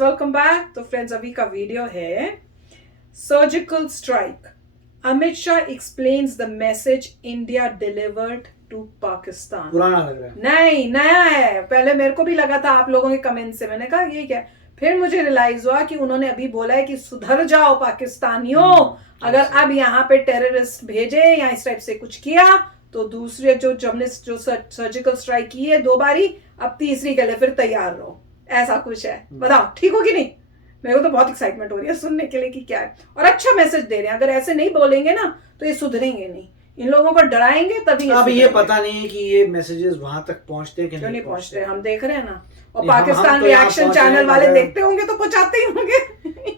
Welcome back. तो friends अभी का वीडियो है surgical strike. Amit Shah explains the message India delivered to Pakistan. पुराना लग रहा है। नहीं, नया है। पहले मेरे को भी लगा था आप लोगों के कमेंट से, मैंने कहा ये क्या, फिर मुझे रियलाइज हुआ कि उन्होंने अभी बोला है कि सुधर जाओ पाकिस्तानियों, अगर अब यहाँ पे टेररिस्ट भेजे या इस टाइप से कुछ किया तो दूसरे जो जर्नलिस्ट जो सर्जिकल स्ट्राइक की है 2 बारी, अब तीसरी के लिए फिर तैयार रहो, ऐसा कुछ है। बताओ ठीक हो कि नहीं? मेरे को तो बहुत एक्साइटमेंट हो रही है सुनने के लिए कि क्या है, और अच्छा मैसेज दे रहे हैं। अगर ऐसे नहीं बोलेंगे ना तो ये सुधरेंगे नहीं, इन लोगों को डराएंगे तभी। अब ये पता नहीं है कि ये मैसेजेस वहां तक पहुंचते हैं कि नहीं पहुंचते। हम देख रहे हैं ना, और हम पाकिस्तान तो रिएक्शन चैनल वाले देखते होंगे तो पहुंचाते ही होंगे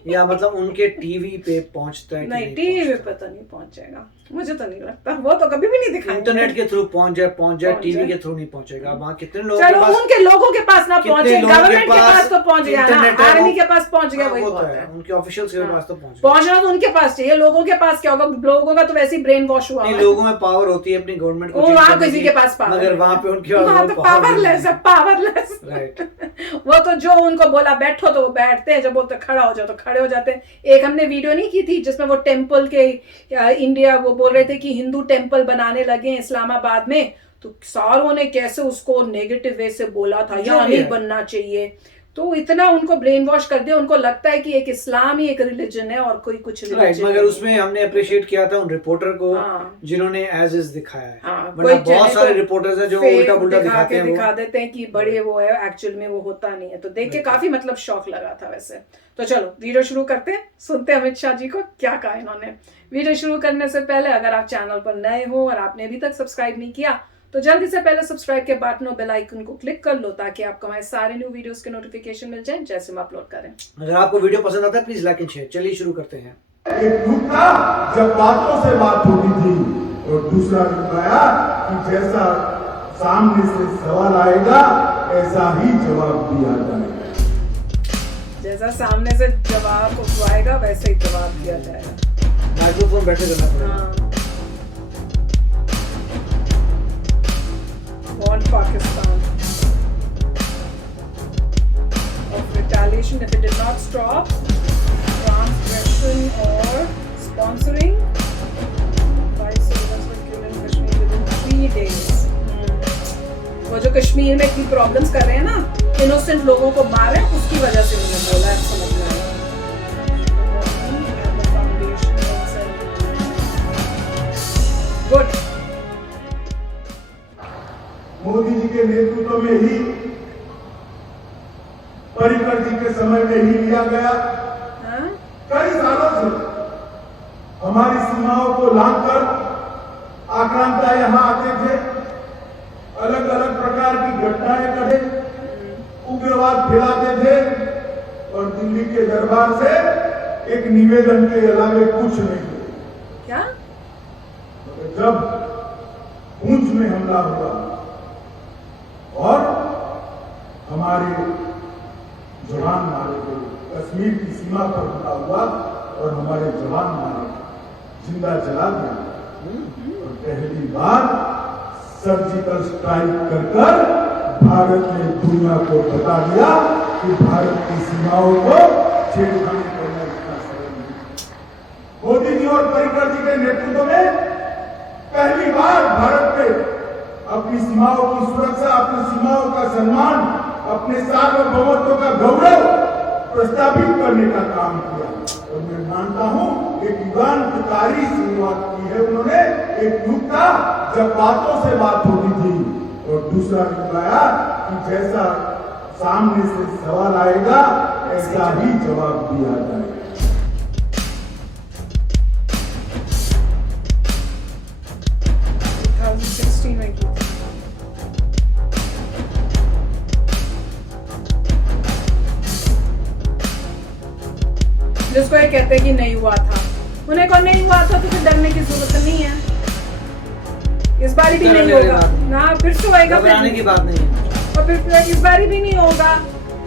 या मतलब उनके टीवी पे पहुंचता है कि नहीं टीवी पे पता नहीं पहुंचेगा, मुझे तो नहीं लगता। वो तो कभी भी नहीं दिखाएंगे। इंटरनेट के थ्रू पहुंच जाए टीवी के थ्रू नहीं पहुंचेगा। वहाँ कितने लोग, चलो उनके लोगों के पास ना पहुंचे, गवर्नमेंट के पास तो पहुंच गया ना, आर्मी के पास पहुंच गया, वही बहुत है। उनके ऑफिशियल्स के पास तो पहुंचना तो उनके पास चाहिए, लोगों के पास क्या होगा? लोगों का तो वैसे ही ब्रेन वॉश हुआ है। लोगों में पावर होती है अपनी गवर्नमेंट को, वहाँ किसी के पास पावर, मगर वहाँ पे उनके पावरलेस है, पावरलेस। राइट। वो तो जो उनको बोला बैठो तो वो बैठते हैं, जब बोलते खड़ा हो जाओ तो खड़े हो जाते हैं। एक हमने वीडियो नहीं की थी जिसमें वो टेम्पल के इंडिया वो बोल रहे थे कि हिंदू टेम्पल बनाने लगे इस्लामाबाद में, तो सारों ने कैसे उसको नेगेटिव वे से बोला था, यहाँ नहीं बनना चाहिए। तो इतना उनको ब्रेन वॉश कर दिया, उनको लगता है कि एक इस्लाम ही एक रिलीजन है और कोई कुछ रिलीजन। मगर उसमें हमने अप्रिशिएट किया था उन रिपोर्टर को जिन्होंने एज इज दिखाया है। बहुत सारे रिपोर्टर्स हैं जो उल्टा पुल्टा दिखा देते हैं कि बड़े वो है, एक्चुअल में वो होता नहीं है। तो देख के काफी मतलब शौक लगा था वैसे। तो चलो वीडियो शुरू करते हैं, सुनते हैं अमित शाह जी को क्या कहा इन्होंने। वीडियो शुरू करने से पहले अगर आप चैनल पर नए हो और आपने अभी तक सब्सक्राइब नहीं किया तो जल्दी से पहले सब्सक्राइब के बटन और बेल आइकन को क्लिक कर लो ताकि आपको हमारे सारे न्यू वीडियोस के नोटिफिकेशन मिल जाएं जैसे हम अपलोड करें। अगर आपको वीडियो पसंद आता है प्लीज लाइक एंड शेयर। चलिए शुरू करते हैं। एक युग था जब बातों से बात होती थी, और दूसरा युग आया कि जैसा सामने से सवाल आएगा ऐसा ही जवाब दिया जाएगा। जैसा सामने से जवाब आएगा वैसे ही जवाब दिया जाएगा। माइक्रोफोन बैठे करना पड़ेगा। Warned Pakistan of retaliation if it did not stop transgression or sponsoring. 5 soldiers were killed in Kashmir within 3 days. वो जो कश्मीर में इतनी प्रॉब्लम्स कर रहे हैं ना, इनोसेंट लोगों को मार रहे हैं, उसकी वजह से उन्होंने बोला है, समझ में आया। गुड। मोदी जी के नेतृत्व में ही, पर्रिकर जी के समय में ही लिया गया। कई सालों से हमारी सीमाओं को लांघकर आक्रांता यहां आते थे, अलग अलग प्रकार की घटनाएं करते, उग्रवाद फैलाते थे, और दिल्ली के दरबार से एक निवेदन के अलावे कुछ नहीं। क्या? जब पूंछ में हमला हुआ और हमारे जवान मारे गए, कश्मीर की सीमा पर हमला हुआ और हमारे जवान मारे जिंदा जला दिया, और पहली बार सर्जिकल स्ट्राइक कर भारत ने दुनिया को बता दिया कि भारत की सीमाओं को छेड़छाड़ करना इतना सरल नहीं। मोदी जी और पर्रिकर जी के नेतृत्व में पहली बार भारत में अपनी सीमाओं की सुरक्षा, अपनी सीमाओं का सम्मान, अपने सार्वभौमत्व का गौरव प्रस्तावित करने का काम किया। और मैं मानता हूं एक युगांतकारी शुरुआत की है उन्होंने। एक युग था जब बातों से बात होती थी, और दूसरा युग आया कि जैसा सामने से सवाल आएगा ऐसा ही जवाब दिया जाएगा। जिसको ये कहते हैं कि नहीं हुआ था, उन्हें को नहीं हुआ था तो फिर डरने की जरूरत नहीं है। इस बारी भी नहीं होगा ना, फिर से होएगा, घबराने की बात नहीं है। और फिर इस बारी भी नहीं होगा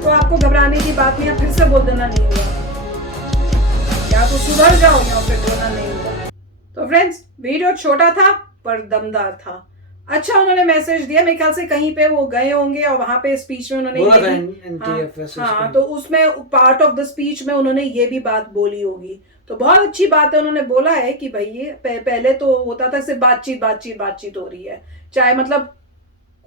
तो आपको घबराने की बात नहीं है, फिर से बोल देना नहीं हुआ, या तो सुधर जाओ या फिर बोलना नहीं हुआ। तो फ्रेंड्स वीडियो छोटा था पर दमदार था। अच्छा उन्होंने मैसेज दिया, मेरे ख्याल से कहीं पे वो गए होंगे और वहां पे स्पीच में उन्होंने हाँ, तो उसमें पार्ट ऑफ द स्पीच में उन्होंने ये भी बात बोली होगी। तो बहुत अच्छी बात है, उन्होंने बोला है कि भाई ये पहले तो होता था सिर्फ बातचीत हो रही है, चाहे मतलब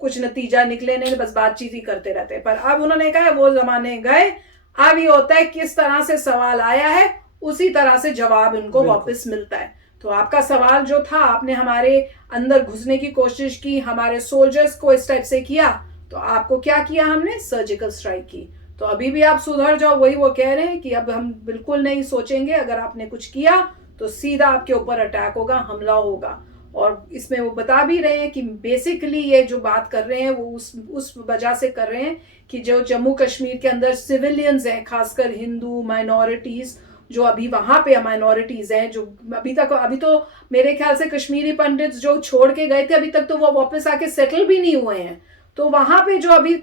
कुछ नतीजा निकले नहीं, बस बातचीत ही करते रहते हैं। पर अब उन्होंने कहा वो जमाने गए, अब ये होता है किस तरह से सवाल आया है उसी तरह से जवाब इनको वापस मिलता है। तो आपका सवाल जो था, आपने हमारे अंदर घुसने की कोशिश की, हमारे सोल्जर्स को इस टाइप से किया, तो आपको क्या किया हमने? सर्जिकल स्ट्राइक की। तो अभी भी आप सुधर जाओ, वही वो कह रहे हैं कि अब हम बिल्कुल नहीं सोचेंगे, अगर आपने कुछ किया तो सीधा आपके ऊपर अटैक होगा, हमला होगा। और इसमें वो बता भी रहे हैं कि बेसिकली ये जो बात कर रहे हैं वो उस वजह से कर रहे हैं कि जो जम्मू कश्मीर के अंदर सिविलियंस हैं, खासकर हिंदू माइनॉरिटीज, जो अभी वहां पे माइनॉरिटीज हैं, जो अभी तो मेरे ख्याल से कश्मीरी पंडित जो छोड़ के गए थे, अभी तक तो वो वापस आके सेटल भी नहीं हुए हैं। तो वहां पे जो अभी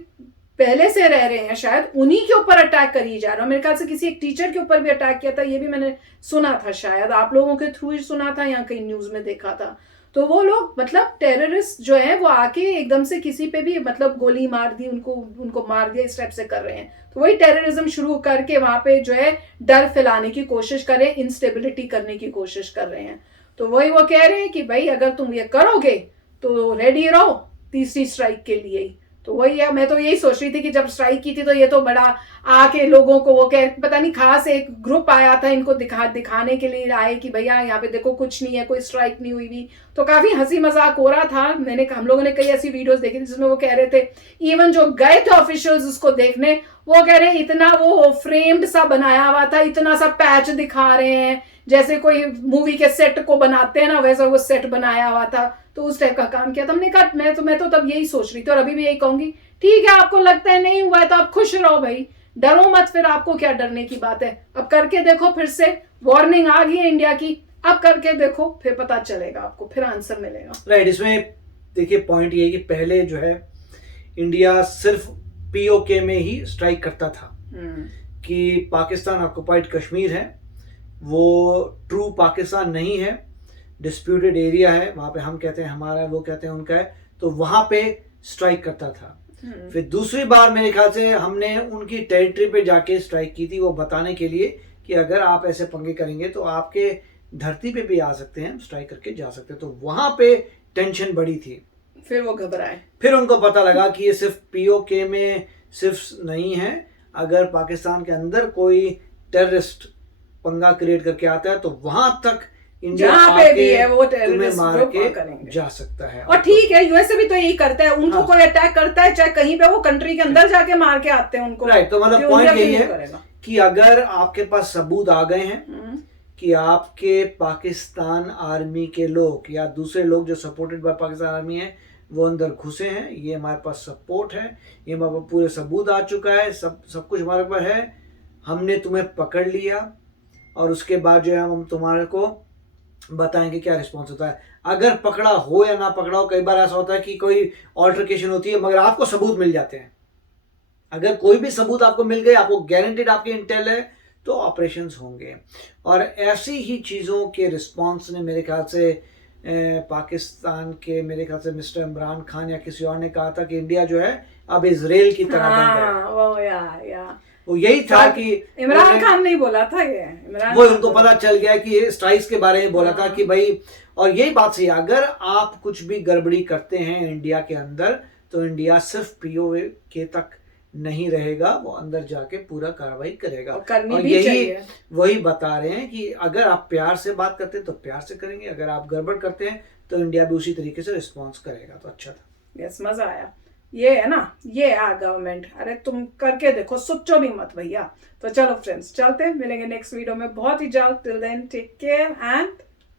पहले से रह रहे हैं, शायद उन्हीं के ऊपर अटैक करी जा रहा है। मेरे ख्याल से किसी एक टीचर के ऊपर भी अटैक किया था, ये भी मैंने सुना था, शायद आप लोगों के थ्रू ही सुना था या कहीं न्यूज में देखा था। तो वो लोग मतलब टेररिस्ट जो है वो आके एकदम से किसी पे भी मतलब गोली मार दी, उनको मार दिया, इस टाइप से कर रहे हैं। तो वही टेररिज्म शुरू करके वहां पे जो है डर फैलाने की कोशिश कर रहे हैं, इंस्टेबिलिटी करने की कोशिश कर रहे हैं। तो वही वो कह रहे हैं कि भाई अगर तुम ये करोगे तो रेडी रहो तीसरी स्ट्राइक के लिए ही। तो वही है, मैं तो यही सोच रही थी कि जब स्ट्राइक की थी तो ये तो बड़ा आके लोगों को वो कह, पता नहीं खास एक ग्रुप आया था इनको दिखाने के लिए आए कि भैया यहाँ पे देखो कुछ नहीं है, कोई स्ट्राइक नहीं हुई भी। तो काफी हंसी मजाक हो रहा था। हम लोगों ने कई ऐसी वीडियोस देखी थी जिसमें वो कह रहे थे, इवन जो गए थे ऑफिशियल्स उसको देखने, वो कह रहे हैं इतना वो फ्रेम्ड सा बनाया हुआ था, इतना सा पैच दिखा रहे हैं जैसे कोई मूवी के सेट को बनाते हैं ना, वैसा वो सेट बनाया हुआ था। तो उस टाइप का काम किया था। हमने कहा मैं तो तब यही सोच रही थी और अभी भी यही कहूंगी, ठीक है आपको लगता है नहीं हुआ है तो आप खुश रहो भाई, डरो मत, फिर आपको क्या डरने की बात है। अब करके देखो, फिर से वार्निंग आ गई है इंडिया की, अब करके देखो, फिर पता चलेगा आपको, फिर आंसर मिलेगा। राइट, इसमें देखिए पॉइंट ये कि पहले जो है इंडिया सिर्फ पीओके में ही स्ट्राइक करता था कि पाकिस्तान ऑक्युपाइड कश्मीर है, वो ट्रू पाकिस्तान नहीं है, डिस्प्यूटेड एरिया है, वहां पे हम कहते हैं हमारा है, वो कहते हैं उनका है, तो वहां पे स्ट्राइक करता था। फिर दूसरी बार मेरे ख्याल से हमने उनकी टेरिटरी पे जाके स्ट्राइक की थी, वो बताने के लिए कि अगर आप ऐसे पंगे करेंगे तो आपके धरती पे भी आ सकते हैं, स्ट्राइक करके जा सकते हैं। तो वहां पे टेंशन बढ़ी थी, फिर वो घबराए, फिर उनको पता लगा कि ये सिर्फ पीओके में सिर्फ नहीं है, अगर पाकिस्तान के अंदर कोई टेररिस्ट पंगा क्रिएट करके आता है तो वहां तक इंडिया पे भी है वो टेररिस्ट मार के जा सकता है। और ठीक है, यूएसए भी तो यही करता है, उनको कोई अटैक करता है चाहे कहीं पे, वो कंट्री के अंदर जाके मार के आते हैं उनको। राइट, तो मतलब पॉइंट यही है कि अगर आपके पास सबूत आ गए हैं कि आपके पाकिस्तान आर्मी के लोग या दूसरे लोग जो सपोर्टेड बाय पाकिस्तान आर्मी है वो अंदर घुसे हैं, ये हमारे पास सपोर्ट है, ये हमारे पास पूरे सबूत आ चुका है, सब कुछ हमारे पास है, हमने तुम्हें पकड़ लिया और उसके बाद जो है हम तुम्हारे को बताएंगे क्या रिस्पॉन्स होता है। अगर पकड़ा हो या ना पकड़ा हो, कई बार ऐसा होता है कि कोई ऑल्टरकेशन होती है मगर आपको सबूत मिल जाते हैं। अगर कोई भी सबूत आपको मिल गए, आपको गारंटीड आपके इंटेल है, तो ऑपरेशंस होंगे। और ऐसी ही चीज़ों के रिस्पॉन्स ने मेरे ख्याल से पाकिस्तान के मेरे ख्याल से मिस्टर इमरान खान या किसी और ने कहा था कि इंडिया जो है अब इजराइल की तरह बन गया। वो यही था कि इमरान खान नहीं बोला था, ये वो उनको पता चल गया कि ये स्ट्राइक्स के बारे में बोला था कि भाई, और यही बात सही है, अगर आप कुछ भी गड़बड़ी करते हैं इंडिया के अंदर तो इंडिया सिर्फ पीओके तक नहीं रहेगा, वो अंदर जाके पूरा कार्रवाई करेगा। और यही वही बता रहे हैं कि अगर आप प्यार से बात करते हैं तो प्यार से करेंगे, अगर आप गड़बड़ करते हैं तो इंडिया भी उसी तरीके से रिस्पॉन्स करेगा। तो अच्छा था, यस, मजा आया। ये है ना, ये है गवर्नमेंट, अरे तुम करके देखो, सोचो भी मत भैया। तो चलो फ्रेंड्स, चलते मिलेंगे नेक्स्ट वीडियो में बहुत ही जल्द। Till then take care and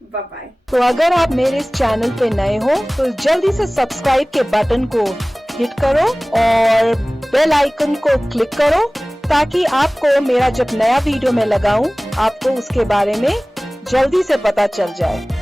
bye bye. तो अगर आप मेरे इस चैनल पे नए हो तो जल्दी से सब्सक्राइब के बटन को हिट करो और बेल आइकन को क्लिक करो ताकि आपको मेरा जब नया वीडियो मैं लगाऊं आपको उसके बारे में जल्दी से पता चल जाए।